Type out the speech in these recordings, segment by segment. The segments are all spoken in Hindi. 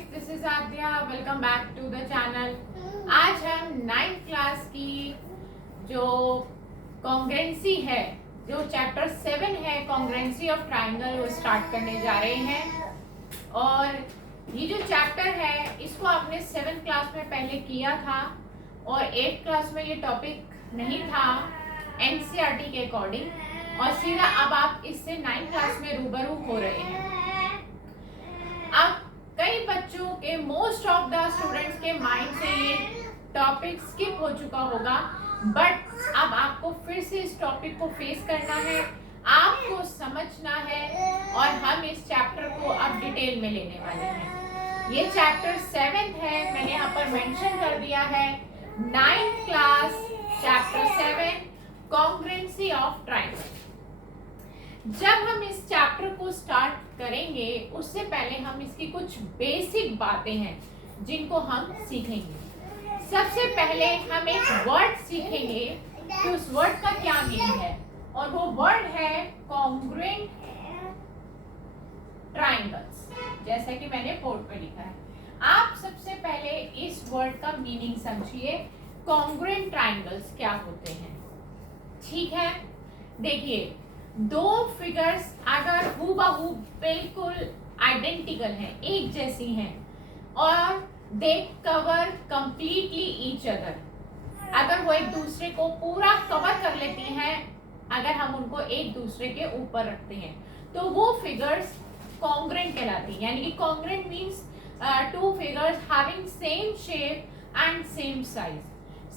Guys, this is Aadya. Welcome back to the channel. आज हम 9th क्लास की जो कॉन्ग्रेंसी है, जो चैप्टर 7 है कॉन्ग्रेंसी ऑफ ट्राइंगल, वो स्टार्ट करने जा रहे हैं। और ये जो चैप्टर है इसको आपने 7th क्लास में पहले किया था और 8th क्लास में ये टॉपिक नहीं था एनसीईआरटी के अकॉर्डिंग, और सीधा अब आप इससे 9th क्लास में रूबरू हो रहे हैं। अब कई बच्चों के, मोस्ट ऑफ द स्टूडेंट्स के माइंड से ये टॉपिक स्किप हो चुका होगा, बट अब आपको फिर से इस टॉपिक को फेस करना है, आपको समझना है, और हम इस चैप्टर को अब डिटेल में लेने वाले हैं। ये चैप्टर 7 है, मैंने यहाँ पर मेंशन कर दिया है 9th class chapter 7 congruency of triangle. जब हम इस चैप्टर को स्टार्ट करेंगे उससे पहले हम इसकी कुछ बेसिक बातें हैं जिनको हम सीखेंगे। सबसे पहले हम एक वर्ड सीखेंगे कि उस वर्ड का क्या मीनिंग है, और वो वर्ड है कॉन्ग्रुएंट ट्रायंगल्स, जैसा कि मैंने बोर्ड पे लिखा है। आप सबसे पहले इस वर्ड का मीनिंग समझिए, कॉन्ग्रुएंट ट्रायंगल्स क्या होते हैं। ठीक है, देखिए, दो फिगर्स अगर हूबहू बिल्कुल आइडेंटिकल हैं, एक जैसी हैं, और दे कवर कंप्लीटली ईच अदर, अगर वो एक दूसरे को पूरा कवर कर लेती हैं, अगर हम उनको एक दूसरे के ऊपर रखते हैं तो वो फिगर्स कॉन्ग्रुएंट कहलाती हैं। यानी कि congruent means two figures having same shape and same size.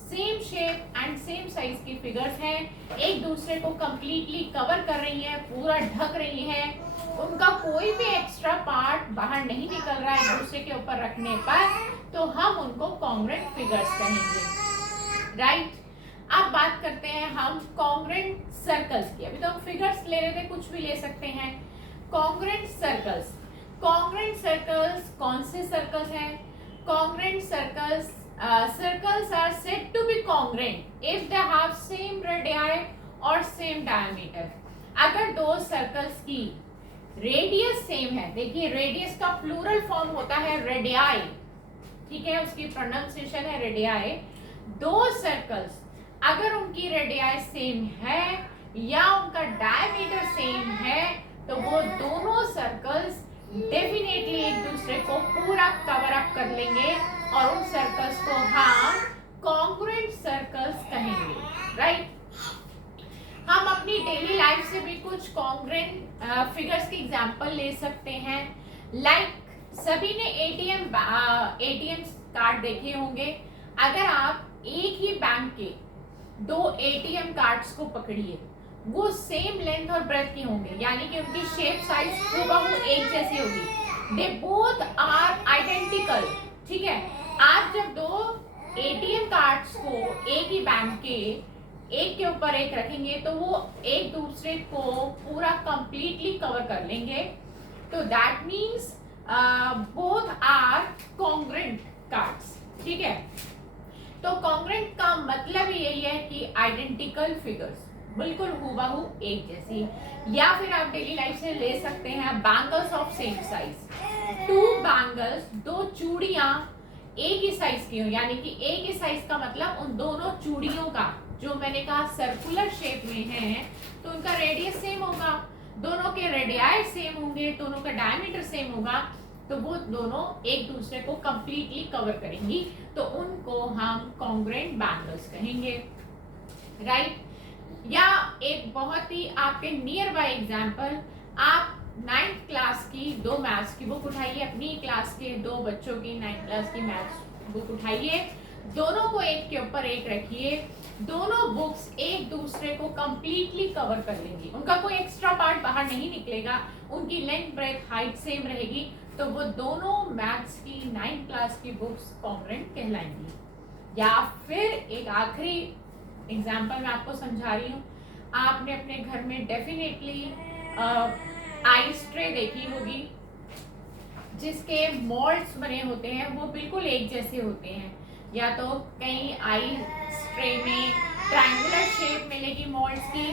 Same shape and same size की फिगर्स हैं, एक दूसरे को कंप्लीटली कवर कर रही हैं, पूरा ढक रही हैं, उनका कोई भी एक्स्ट्रा पार्ट बाहर नहीं निकल रहा है एक दूसरे के ऊपर रखने पर, तो हम उनको कॉन्ग्रुएंट फिगर्स कहेंगे। राइट, अब बात करते हैं हम कॉन्ग्रुएंट सर्कल्स की। अभी तो हम फिगर्स ले रहे थे, कुछ भी ले सकते हैं। कॉन्ग्रुएंट सर्कल्स, कॉन्ग्रुएंट सर्कल्स कौन से सर्कल्स हैं? Congruent circles circles are said to be congruent if they have same radii और same diameter। अगर दो सर्कल्स की रेडियस सेम है, देखिए रेडियस का प्लूरल फॉर्म होता है रेडियाई, ठीक है, उसकी प्रोनाउंसिएशन है रेडियाई। दो सर्कल्स अगर उनकी रेडियाई सेम है या उनका डायमीटर सेम है तो वो दोनों सर्कल्स डेफिनेटली एक दूसरे को पूरा कवर अप कर लेंगे और उन सर्कल्स को हम कॉन्ग्रुएंट सर्कल्स कहेंगे। राइट, हम अपनी डेली लाइफ से भी कुछ कॉन्ग्रुएंट फिगर्स की एग्जांपल ले सकते हैं। लाइक सभी ने एटीएम कार्ड देखे होंगे। अगर आप एक ही बैंक के दो एटीएम कार्ड्स को पकड़िए, वो सेम लेंथ और ब्रेथ के होंगे, यानी कि उनकी शेप साइज हूबहू एक जैसी होगी। They both are identical. ठीक है, आप जब दो एटीएम कार्ड्स को एक ही बैंक के एक के ऊपर एक रखेंगे तो वो एक दूसरे को पूरा कंप्लीटली कवर कर लेंगे, तो that means both are congruent cards. ठीक है, तो कॉन्ग्रुएंट का मतलब यही है कि आइडेंटिकल फिगर्स, बिल्कुल हूबहू एक जैसी। या फिर आप डेली लाइफ से ले सकते हैं bangles of same size. Two bangles, दो चूड़ियां एक ही साइज की हो, यानी कि एक ही साइज का मतलब उन दोनों चूड़ियों का, जो मैंने कहा सर्कुलर शेप में है, तो उनका रेडियस सेम होगा, दोनों के रेडियाई सेम होंगे, दोनों का डायमीटर सेम होगा, तो वो दोनों एक दूसरे को कंप्लीटली कवर करेंगी, तो उनको हम कॉन्ग्रुएंट बैंगल्स कहेंगे। राइट, या एक बहुत ही आपके नियर बाय एग्जांपल, आप 9th क्लास की दो मैथ्स की बुक उठाइए, अपनी क्लास के दो बच्चों की 9th क्लास की मैथ्स बुक उठाइए, दोनों को एक के ऊपर एक रखिए, दोनों बुक्स एक दूसरे को कंप्लीटली कवर कर लेंगी, उनका कोई एक्स्ट्रा पार्ट बाहर नहीं निकलेगा, उनकी लेंथ ब्रेथ हाइट सेम रहेगी, तो वो दोनों मैथ्स की 9th क्लास की बुक्स कॉन्ग्रुएंट कहलाएंगी। या फिर एक आखिरी एग्जाम्पल मैं आपको समझा रही हूँ, आपने अपने घर में डेफिनेटली आइस ट्रे देखी होगी, जिसके मोल्ड्स बने होते हैं, वो बिल्कुल एक जैसे होते हैं। या तो कई आइस ट्रे में ट्रायंगुलर शेप मिलेगी मोल्ड्स की,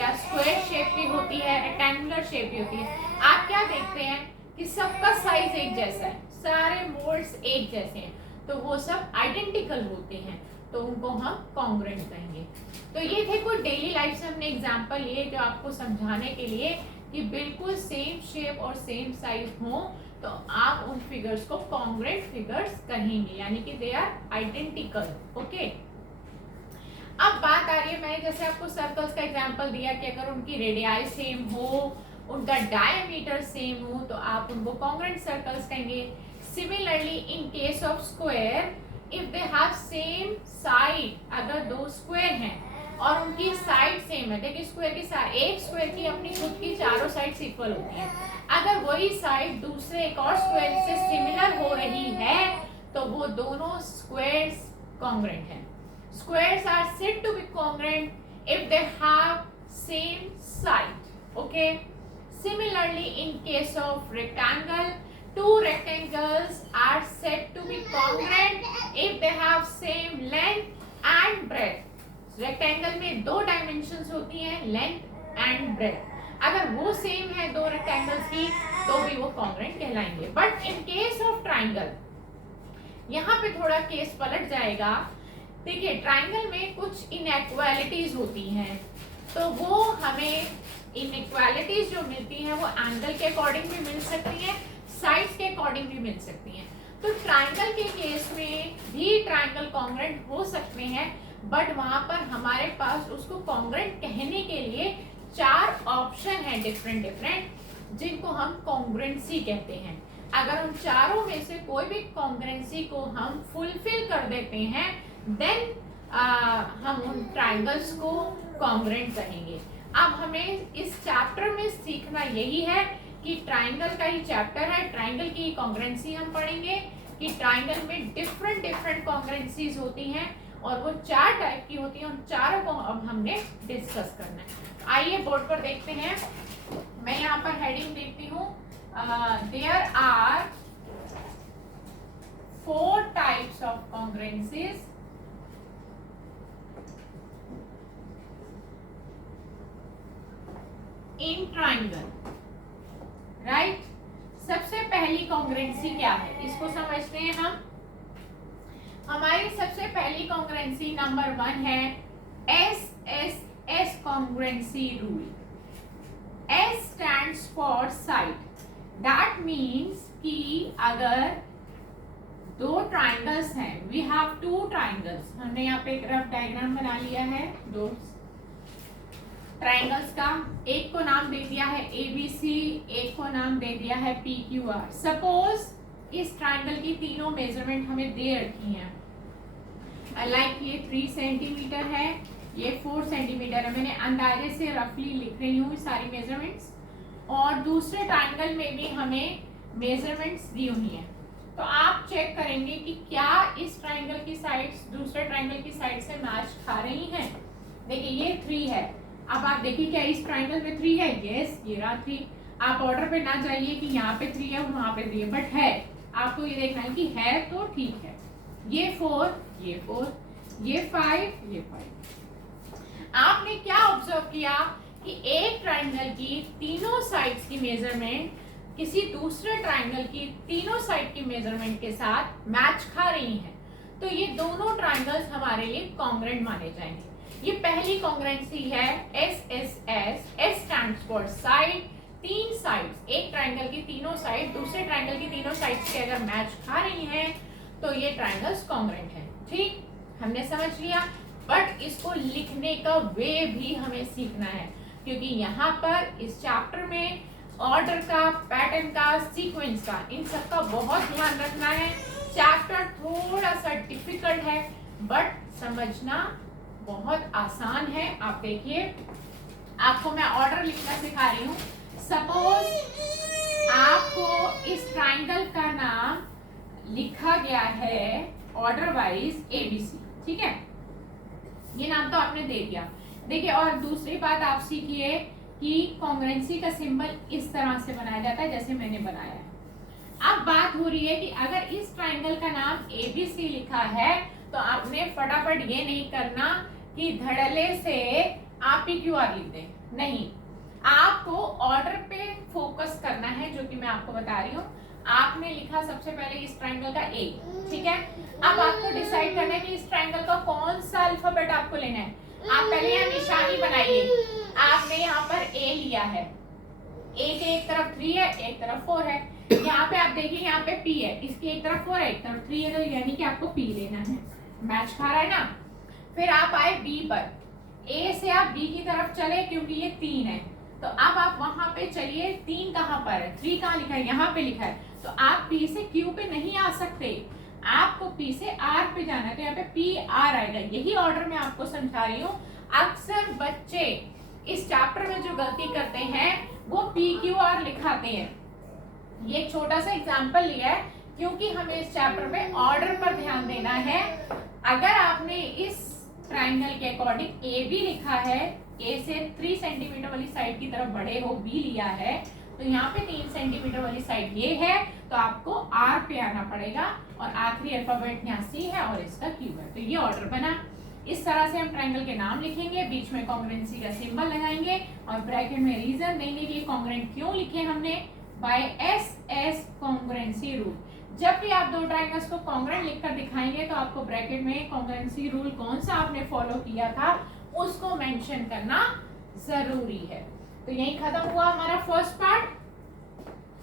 या स्क्वायर शेप भी होती है, रेक्टेंगुलर शेप भी होती है। आप क्या देखते हैं कि सबका साइज एक जैसा है, सारे मोड्स एक जैसे हैं, तो वो सब आइडेंटिकल होते हैं, तो उनको हम कॉन्ग्रुएंट कहेंगे। तो ये थे कुछ डेली लाइफ से हमने एग्जांपल लिए जो आपको समझाने के लिए कि बिल्कुल सेम शेप और सेम साइज हो तो आप उन फिगर्स को कॉन्ग्रुएंट फिगर्स कहेंगे, यानी कि दे आर आइडेंटिकल। ओके, अब बात आ रही है, मैंने जैसे आपको सर्कल्स का एग्जांपल दिया कि अगर उनकी रेडियाई सेम हो, उनका डायमीटर सेम हो, तो आप उनको कॉन्ग्रुएंट सर्कल्स कहेंगे। Similarly in case of square, if they have same side, अगर दो स्क्वायर हैं और उनकी साइड सेम है, देखिए स्क्वायर की साइड, एक स्क्वायर की अपनी खुद की चारों साइड्स इक्वल होती हैं, अगर वही साइड दूसरे एक और स्क्वायर से सिमिलर हो रही है तो वो दोनों स्क्वायर्स कॉन्ग्रुएंट हैं। Squares are said to be congruent if they have same side. Okay. Similarly, in case of rectangle, two rectangles are said to be congruent if they have same length and breadth. Rectangle में दो dimensions होती हैं, length and breadth. अगर वो सेम है दो rectangles की तो भी वो congruent कहलाएंगे। But in case of triangle, यहाँ पे थोड़ा केस पलट जाएगा। देखिए ट्राइंगल में कुछ इनइक्वालिटीज होती हैं, तो वो हमें इनइक्वालिटीज जो मिलती हैं वो एंगल के अकॉर्डिंग भी मिल सकती हैं, साइड्स के अकॉर्डिंग भी मिल सकती हैं। तो ट्राइंगल के केस में भी ट्राइंगल कॉन्ग्रुएंट हो सकते हैं, बट वहां पर हमारे पास उसको कॉन्ग्रुएंट कहने के लिए चार ऑप्शन हैं डिफरेंट, जिनको हम कॉन्ग्रुएंसी कहते हैं। अगर उन चारों में से कोई भी कॉन्ग्रुएंसी को हम फुलफिल कर देते हैं, देन हम उन ट्राइंगल्स को कॉन्ग्रुएंट कहेंगे। अब हमें इस चैप्टर में सीखना यही है कि ट्राइंगल का ही चैप्टर है, ट्राइंगल की कॉन्ग्रुएंसी हम पढ़ेंगे कि ट्राइंगल में डिफरेंट कॉन्ग्रुएंसीज होती हैं और वो चार टाइप की होती हैं, उन चारों को अब हमने डिस्कस करना है। आइए बोर्ड पर देखते हैं, मैं यहाँ पर हेडिंग देखती हूँ, there are 4 types of congruencies in triangle, right. सबसे पहली कॉन्ग्रुएंसी क्या है इसको समझते हैं हम। हमारी सबसे पहली कॉन्ग्रुएंसी नंबर 1 है SSS congruency rule. S stands for side, that means कि अगर दो ट्राइंगल्स हैं, वी हैव 2 ट्राइंगल्स, हमने यहाँ पे एक रफ डायग्राम बना लिया है दो ट्राइंगल्स का, एक को नाम दे दिया है ABC, एक को नाम दे दिया है PQR। सपोज इस ट्राइंगल की तीनों मेजरमेंट हमें दे रखी हैं, लाइक ये 3 सेंटीमीटर है, ये 4 सेंटीमीटर है, मैंने अंदाजे से रफली लिख रही हूँ सारी मेजरमेंट्स, और दूसरे ट्राइंगल में भी हमें मेजरमेंट्स दी हुई हैं। तो आप चेक करेंगे कि क्या इस ट्राइंगल की साइड्स दूसरे ट्राइंगल की साइड से मैच खा रही हैं। देखिए ये 3 है, अब आप देखिए क्या इस ट्राइंगल में 3 है, यस ये रहा 3। आप ऑर्डर पे ना जाइए कि यहाँ पे 3 है वहां पे 3 है, बट है, आपको ये देखना है कि है तो ठीक है। ये 4, ये 4, ये 5, ये 5। आपने क्या ऑब्जर्व किया कि एक ट्राइंगल की तीनों साइड्स की मेजरमेंट किसी दूसरे ट्राइंगल की तीनों साइड की मेजरमेंट के साथ मैच खा रही हैं, तो ये दोनों ट्राइंगल्स हमारे लिए कॉन्ग्रुएंट माने जाएंगे। ये पहली कॉन्ग्रुएंसी है SSS, S stands for side, 3 sides, एक ट्राइंगल की तीनों साइड दूसरे ट्राइंगल की तीनों साइड्स के अगर मैच खा रही हैं तो ये ट्राइंगल्स कॉन्ग्रुएंट हैं। ठीक, हमने समझ लिया, बट इसको लिखने का वे भी हमें सीखना है, क्योंकि यहाँ पर इस चैप्टर में ऑर्डर का, पैटर्न का, सीक्वेंस का, इन सब का बहुत ध्यान रखना है। चैप्टर थोड़ा सा डिफिकल्ट है बट समझना बहुत आसान है। आप देखिए, आपको मैं ऑर्डर लिखना सिखा रही हूँ। सपोज आपको इस ट्राइंगल का नाम लिखा गया है ऑर्डर वाइज ABC, ठीक है, ये नाम तो आपने दे दिया। देखिए, और दूसरी बात आप सीखिए कि कॉन्ग्रुएंसी का सिंबल इस तरह से बनाया जाता है जैसे मैंने बनाया है। अब बात हो रही है कि अगर इस ट्राइंगल का नाम ABC लिखा है तो आपने फटाफट ये नहीं करना कि धड़ल्ले से आप PQR लिख दें, नहीं, आपको ऑर्डर पे फोकस करना है जो कि मैं आपको बता रही हूँ। आपने लिखा सबसे पहले इस ट्रायंगल का ए, ठीक है। अब आपको डिसाइड करना है कि इस ट्रायंगल का कौन सा अल्फाबेट आपको लेना है। आप पहले यहाँ निशानी बनाइए। आपने यहाँ पर ए लिया है, ए के एक तरफ 3 है, एक तरफ 4 है। यहाँ पे आप देखिए, यहाँ पे पी है, इसकी एक तरफ 4 है, एक तरफ 3 है, तो यानी कि आपको पी लेना है। मैच खा रहा है ना। फिर आप आए बी पर, ए से आप बी की तरफ चले क्योंकि ये 3 है, तो अब आप वहां पे चलिए। 3 कहाँ पर है, 3 कहाँ लिखा है, यहाँ पे लिखा है, तो आप पी से क्यू पे नहीं आ सकते, आपको पी से आर पे जाना है, तो यहाँ पे पी आर आएगा। यही ऑर्डर मैं आपको समझा रही हूँ। अक्सर बच्चे इस चैप्टर में जो गलती करते हैं वो पी क्यू आर लिखाते हैं। ये एक छोटा सा एग्जांपल लिया है क्योंकि हमें इस चैप्टर में ऑर्डर पर ध्यान देना है। अगर आपने इस ट्रायंगल के अकॉर्डिंग ए बी लिखा है, ए से 3 सेंटीमीटर वाली साइड की तरफ बढ़े हो, बी लिया है, तो यहाँ पे 3 सेंटीमीटर वाली साइड ये है, तो आपको आर पे आना पड़ेगा और आखिरी अल्फाबेट यहाँ सी है और इसका क्यू है। तो ये ऑर्डर बना। इस तरह से हम ट्रायंगल के नाम लिखेंगे, बीच में कॉन्ग्रुएंसी का सिंबल लगाएंगे और ब्रैकेट में रीजन देंगे कि कॉन्ग्रुएंट क्यों लिखे हमने, by S S congruency rule. जब भी आप दो ट्रायंगल्स को कॉन्ग्रुएंट लिखकर दिखाएंगे तो आपको ब्रैकेट में कॉन्ग्रुएंसी रूल कौन सा आपने फॉलो किया था उसको मेंशन करना जरूरी है। तो यही खत्म हुआ हमारा फर्स्ट पार्ट।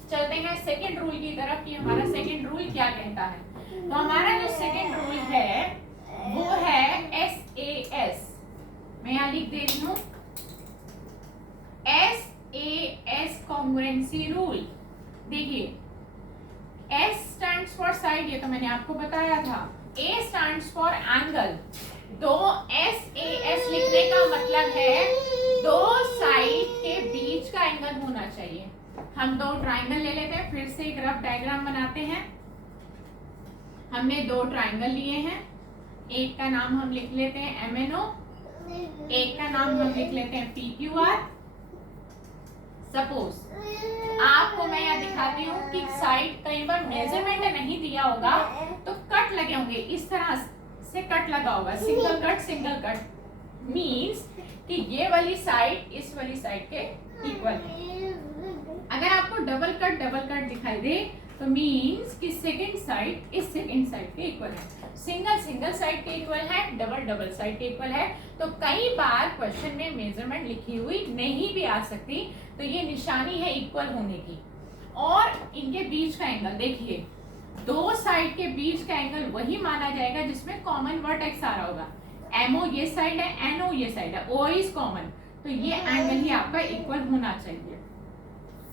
चलते हैं सेकंड रूल की तरफ कि हमारा सेकंड रूल क्या कहता है। तो हमारा जो सेकंड रूल है वो है SAS। मैं यहाँ लिख दे रही हूँ SAS कॉन्ग्रुएंसी रूल। देखिए S स्टैंड्स फॉर साइड, ये तो मैंने आपको बताया था। A stands for angle. दो SAS लिखने का मतलब है दो साइड के बीच का एंगल होना चाहिए। हम दो ट्रायंगल ले लेते हैं, फिर से एक रफ डायग्राम बनाते हैं। हमने दो ट्रायंगल लिए हैं, एक का नाम हम लिख लेते हैं MNO, एक का नाम हम लिख लेते हैं PQR। सपोज आपको मैं यहाँ दिखाती हूँ कि साइड कई बार मेजरमेंट नहीं दिया होगा तो कट लगे होंगे, इस तरह से कट लगा होगा, सिंगल कट मींस कि ये वाली साइड इस वाली साइड के इक्वल है। अगर आपको डबल कट दिखाई दे तो मींस कि सेकंड साइड इस सेकंड साइड के इक्वल है। सिंगल साइड के इक्वल है, डबल साइड के इक्वल है। तो कई बार क्वेश्चन में मेजरमेंट लिखी हुई नहीं भी आ सकती, तो ये निशानी है इक्वल होने की। और इनके बीच का एंगल देखिए, दो साइड के बीच का एंगल वही माना जाएगा जिसमें कॉमन वर्टेक्स आ रहा होगा। MO ये साइड है, NO ये साइड है, O इज कॉमन, तो ये एंगल ही आपका इक्वल होना चाहिए।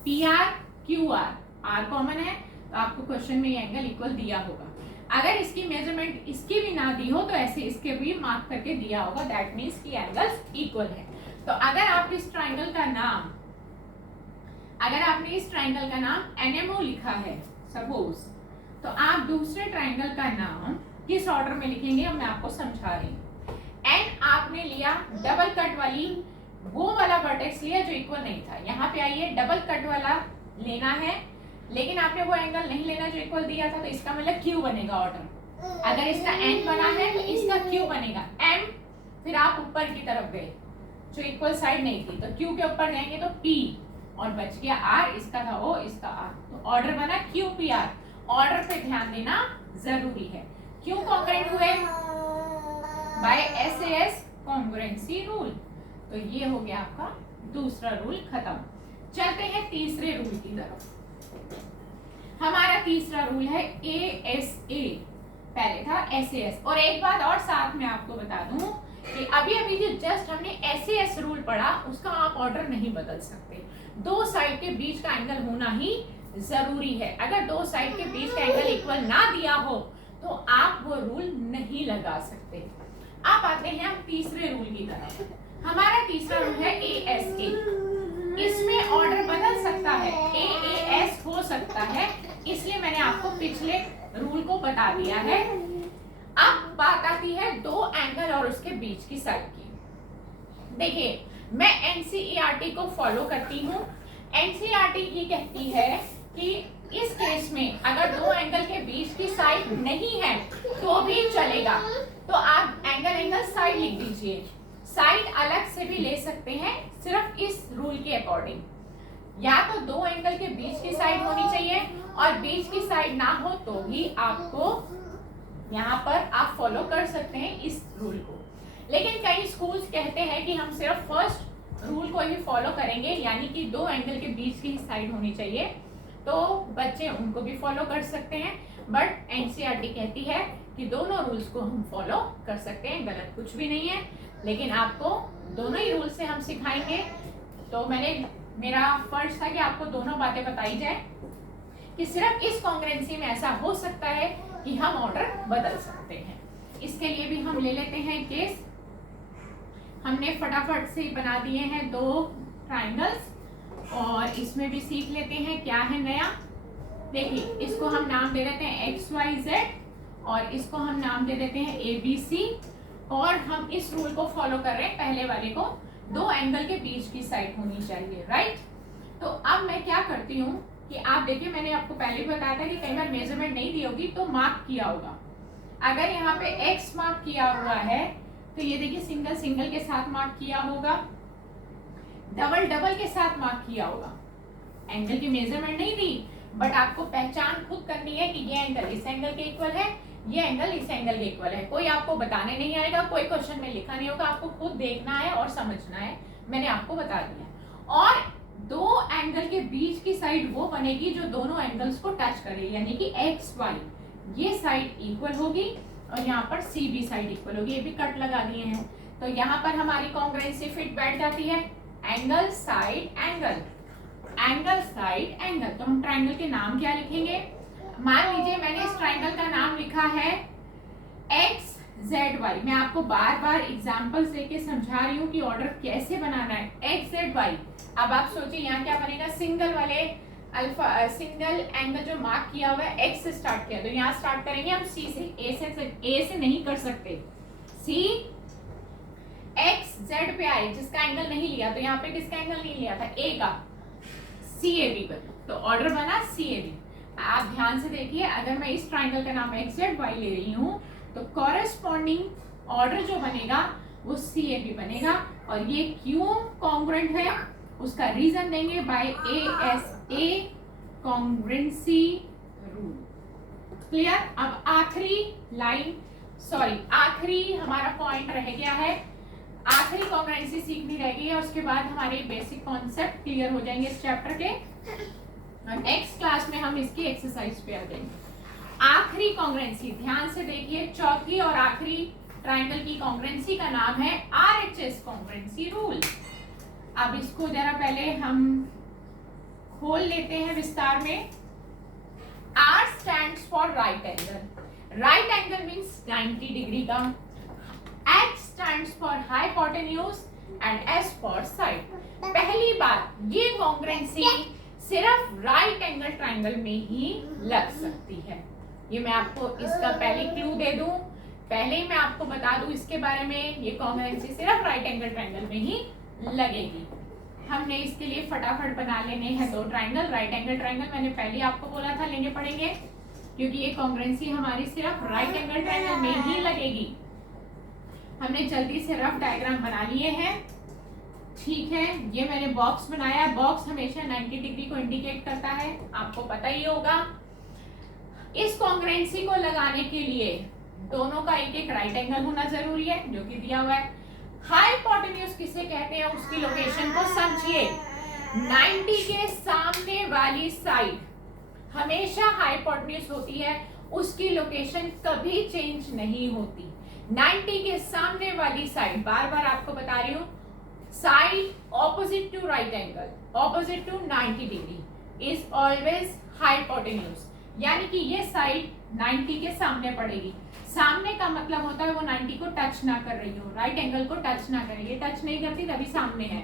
PR QR R कॉमन है तो आपको क्वेश्चन में ये एंगल इक्वल दिया होगा। अगर इसकी मेजरमेंट इसकी भी ना दी हो तो ऐसे इसके भी मार्क करके दिया होगा, दैट मींस कि एंगल्स इक्वल है। तो अगर आप इस ट्रायंगल का नाम, अगर आपने इस ट्रायंगल का नाम NMO लिखा है सपोज, तो आप दूसरे ट्रायंगल का नाम किस ऑर्डर में लिखेंगे अब मैं आपको समझा रही हूँ। N आपने लिया डबल कट वाली, वो वाला वर्टेक्स लिया जो इक्वल नहीं था। यहाँ पे आइए, डबल कट वाला लेना है, लेकिन आपने वो एंगल नहीं लेना जो इक्वल दिया था, तो इसका मतलब Q बनेगा ऑर्डर। अगर इसका N बना है तो इसका Q बनेगा M। फिर आप ऊपर की तरफ गए जो इक्वल साइड नहीं थी, तो Q के ऊपर जाएंगे तो P और बच गया R, इसका था O, इसका R, तो ऑर्डर बना QPR। ऑर्डर पे ध्यान देना जरूरी है। क्यों कॉन्ग्रुएंट हुए? By SAS congruency rule. तो ये हो गया आपका दूसरा रूल खत्म। चलते हैं तीसरे रूल की तरफ। हमारा तीसरा रूल है ASA, पहले था SAS। और एक बात और साथ में आपको बता दूं कि अभी जो जस्ट हमने SAS रूल पढ़ा उसका आप ऑर्डर नहीं बदल सकते। दो साइड के बीच का एंगल होना ही जरूरी है। अगर दो साइड के बीच का एंगल इक्वल ना दिया हो तो आप वो रूल नहीं लगा सकते। आप आते हैं हम तीसरे रूल की तरफ। हमारा तीसरा रूल है ASA। इसमें ऑर्डर बदल सकता है, AAS हो सकता है, इसलिए मैंने आपको पिछले रूल को बता दिया है। अब बात आती है दो एंगल और उसके बीच की साइड की। देखिए मैं NCERT को फॉलो करती हूँ। NCERT ये कहती है कि इस केस में अगर दो एंगल के बीच की साइड नहीं है तो भी चलेगा, तो आप एंगल साइड लिख दीजिए। साइड अलग से भी ले सकते हैं, सिर्फ इस रूल के अकॉर्डिंग। या तो दो एंगल के बीच की साइड होनी चाहिए, और बीच की साइड ना हो तो भी आपको यहाँ पर आप फॉलो कर सकते हैं इस रूल को। लेकिन कई स्कूल्स कहते हैं कि हम सिर्फ फर्स्ट रूल को ही फॉलो करेंगे, यानी कि दो एंगल के बीच की साइड होनी चाहिए, तो बच्चे उनको भी फॉलो कर सकते हैं। बट एनसीईआरटी कहती है कि दोनों रूल्स को हम फॉलो कर सकते हैं, गलत कुछ भी नहीं है। लेकिन आपको दोनों ही रूल से हम सिखाएंगे, तो मेरा फर्ज था कि आपको दोनों बातें बताई जाए कि सिर्फ इस कॉन्ग्रुएंसी में ऐसा हो सकता है कि हम ऑर्डर बदल सकते हैं। इसके लिए भी हम ले लेते हैं केस। हमने फटाफट से बना दिए हैं दो ट्राइंगल्स, और इसमें भी सीख लेते हैं क्या है नया। देखिए, इसको हम नाम दे देते हैं XYZ, और इसको हम नाम दे देते हैं ABC, और हम इस रूल को फॉलो कर रहे हैं, पहले वाले को दो एंगल के बीच की साइड होनी चाहिए, राइट। तो अब मैं क्या करती हूँ कि आप देखिए, मैंने आपको पहले भी बताया था कि कई बार मेजरमेंट नहीं दी होगी तो मार्क किया होगा। अगर यहाँ पे X मार्क किया हुआ है तो ये देखिए सिंगल सिंगल के साथ मार्क किया होगा, डबल डबल के साथ मार्क किया होगा। एंगल की मेजरमेंट नहीं दी, बट आपको पहचान खुद करनी है कि ये एंगल इस एंगल के इक्वल है, ये एंगल इस एंगल के इक्वल है। कोई आपको बताने नहीं आएगा, कोई क्वेश्चन में लिखा नहीं होगा, आपको खुद देखना है और समझना है। मैंने आपको बता दिया। और दो एंगल के बीच की साइड वो बनेगी जो दोनों एंगल्स को टच करे, यानी कि XY ये साइड इक्वल होगी, और यहाँ पर CB साइड इक्वल होगी। ये भी कट लगा दिए हैं, तो यहाँ पर हमारी कॉन्ग्रुएंसी फिट बैठ जाती है। Angle side angle, angle side angle. तो हम ट्राइंगल के नाम क्या लिखेंगे? मान लीजिए मैंने इस ट्राइंगल का नाम लिखा है XZY। मैं आपको बार बार एग्जांपल्स देके समझा रही हूँ कि ऑर्डर कैसे बनाना है। XZY। अब आप सोचिए यहाँ क्या बनेगा, सिंगल वाले अल्फा सिंगल एंगल जो मार्क किया हुआ है X से स्टार्ट किया, तो यहाँ स्टार्ट करेंगे हम C से। A से नहीं कर सकते। C XZ पे आए, जिसका एंगल नहीं लिया, तो यहाँ पे किसका एंगल नहीं लिया था? A का, CAB पर। तो ऑर्डर बना CAB। आप ध्यान से देखिए, अगर मैं इस ट्राइंगल का नाम XZY ले रही हूँ तो कॉरेस्पॉन्डिंग ऑर्डर जो बनेगा वो CAB बनेगा। और ये क्यों कॉन्ग्रुएंट है उसका रीजन देंगे by ASA congruency rule. Clear? अब आखिरी हमारा पॉइंट रह गया है, आखिरी कॉन्ग्रुएंसी सीखनी रह गई है। उसके बाद हमारे बेसिक कॉन्सेप्ट क्लियर हो जाएंगे इस चैप्टर के, और नेक्स्ट क्लास में हम इसकी एक्सरसाइज पे आ जाएंगे। आखिरी कॉन्ग्रुएंसी ध्यान से देखिए, चौथी और आखिरी ट्राइंगल की कॉन्ग्रुएंसी का नाम है RHS कॉन्ग्रुएंसी रूल। अब इसको जरा पहले हम खोल लेते हैं विस्तार में। R stands for right angle. Right angle means 90 degree का। H stands for hypotenuse and S for side. पहली बात, ये कॉन्ग्रुएंसी सिर्फ राइट एंगल ट्राइंगल में ही लग सकती है। ये मैं आपको इसका पहले क्लू दे दूं, पहले ही मैं आपको बता दूं इसके बारे में, ये कॉन्ग्रुएंसी सिर्फ राइट एंगल ट्राइंगल में ही लगेगी। हमने इसके लिए फटाफट बना लेने हैं दो ट्राइंगल। राइट एंगल ट्राइंगल मैंने पहले आपको बोला था लेने पड़ेंगे, क्योंकि ये कॉन्ग्रुएंसी हमारी सिर्फ राइट एंगल ट्राइंगल में ही लगेगी। हमने जल्दी से रफ डायग्राम बना लिए हैं, ठीक है। ये मैंने बॉक्स बनाया है। बॉक्स हमेशा 90 डिग्री को इंडिकेट करता है, आपको पता ही होगा। इस कॉन्ग्रुएंसी को लगाने के लिए दोनों का एक एक राइट एंगल होना जरूरी है, जो कि दिया हुआ है। हाइपोटेन्यूज किसे कहते हैं उसकी लोकेशन को समझिए। 90 के सामने वाली साइड हमेशा हाइपोटेन्यूज होती है, उसकी लोकेशन कभी चेंज नहीं होती। 90 के सामने वाली साइड, बार बार आपको बता रही हूँ, side opposite to right angle, opposite to 90 degree is always hypotenuse, यानी कि ये साइड 90 के सामने पड़ेगी। सामने का मतलब होता है वो 90 को टच ना कर रही हो, राइट एंगल को टच ना करे, ये टच नहीं करती तभी सामने है।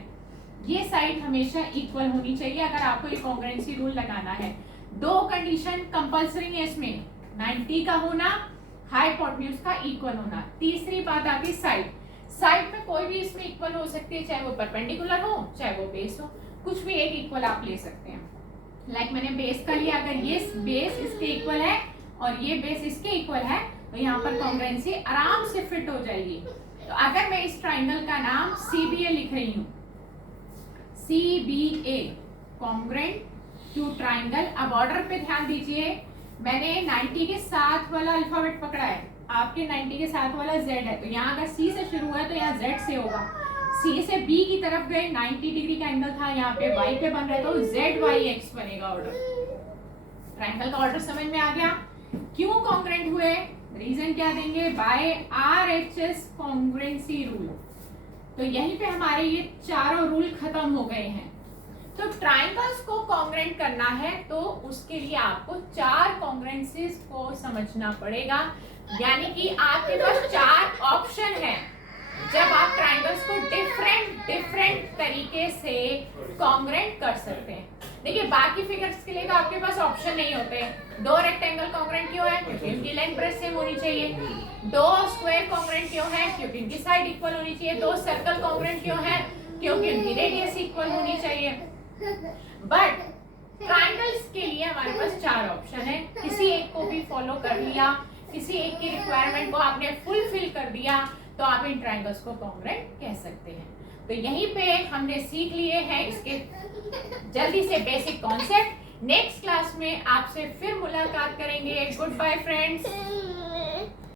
ये साइड हमेशा इक्वल होनी चाहिए अगर आपको ये कॉन्ग्रुएंसी रूल लगाना है। दो कंडीशन कंपलसरी है इसमें, 90 का होना, हाइपोटेन्यूज का इक्वल होना। तीसरी बात आती साइड। साइड में कोई भी इसमें इक्वल हो सकती है, चाहे वो परपेंडिकुलर हो चाहे वो बेस हो, कुछ भी एक इक्वल आप ले सकते हैं। लाइक मैंने बेस का लिया, अगर ये बेस इसके इक्वल है और ये बेस इसके इक्वल है तो यहाँ पर कॉन्ग्रुएंसी आराम से फिट हो जाएगी। तो अगर मैं इस ट्राइंगल का नाम CBA लिख रही हूँ, CBA, कॉन्ग्रेंट टू ट्राइंगल। अब ऑर्डर पे ध्यान दीजिए, मैंने 90 के साथ वाला अल्फाबेट पकड़ा है, आपके 90 के साथ वाला Z है, तो यहाँ अगर C से शुरू हुआ है तो यहाँ Z से होगा। C से B की तरफ गए, 90 डिग्री का एंगल था, यहाँ पे Y पे बन रहा है तो ZYX बनेगा ऑर्डर। ट्राइंगल का ऑर्डर समझ में आ गया। क्यों कॉन्ग्रेंट हुए, रीजन क्या देंगे, बाय RHS कॉन्ग्रेंसी रूल। तो यहीं पे हमारे ये चारों रूल खत्म हो गए हैं। तो ट्राइंगल्स को कॉन्ग्रेंट करना है तो उसके लिए आपको 4 कॉन्ग्रेंसीज को समझना पड़ेगा, यानी कि आपके पास 4 ऑप्शन है जब आप ट्राइंगल्स को डिफरेंट तरीके से कॉन्ग्रेंट कर सकते हैं। देखिए बाकी फिगर्स के लिए तो आपके पास ऑप्शन नहीं होते। 2 रेक्टेंगल कॉन्ग्रेंट क्यों है, क्योंकि उनकी लेंथ ब्रेथ सेम होनी चाहिए। 2 स्क्वायर कॉन्ग्रेंट क्यों है, क्योंकि उनकी साइड इक्वल होनी चाहिए। 2 सर्कल कॉन्ग्रेंट क्यों है, क्योंकि उनकी रेडियस इक्वल होनी चाहिए। बट ट्राइंगल्स के लिए हमारे पास 4 ऑप्शन है, किसी एक को भी फॉलो कर लिया, किसी एक की रिक्वायरमेंट को आपने फुलफिल कर दिया तो आप इन ट्राइंगल्स को कॉन्ग्रेंट कह सकते हैं। तो यहीं पे हमने सीख लिए हैं इसके जल्दी से बेसिक कॉन्सेप्ट। नेक्स्ट क्लास में आपसे फिर मुलाकात करेंगे। Good bye friends.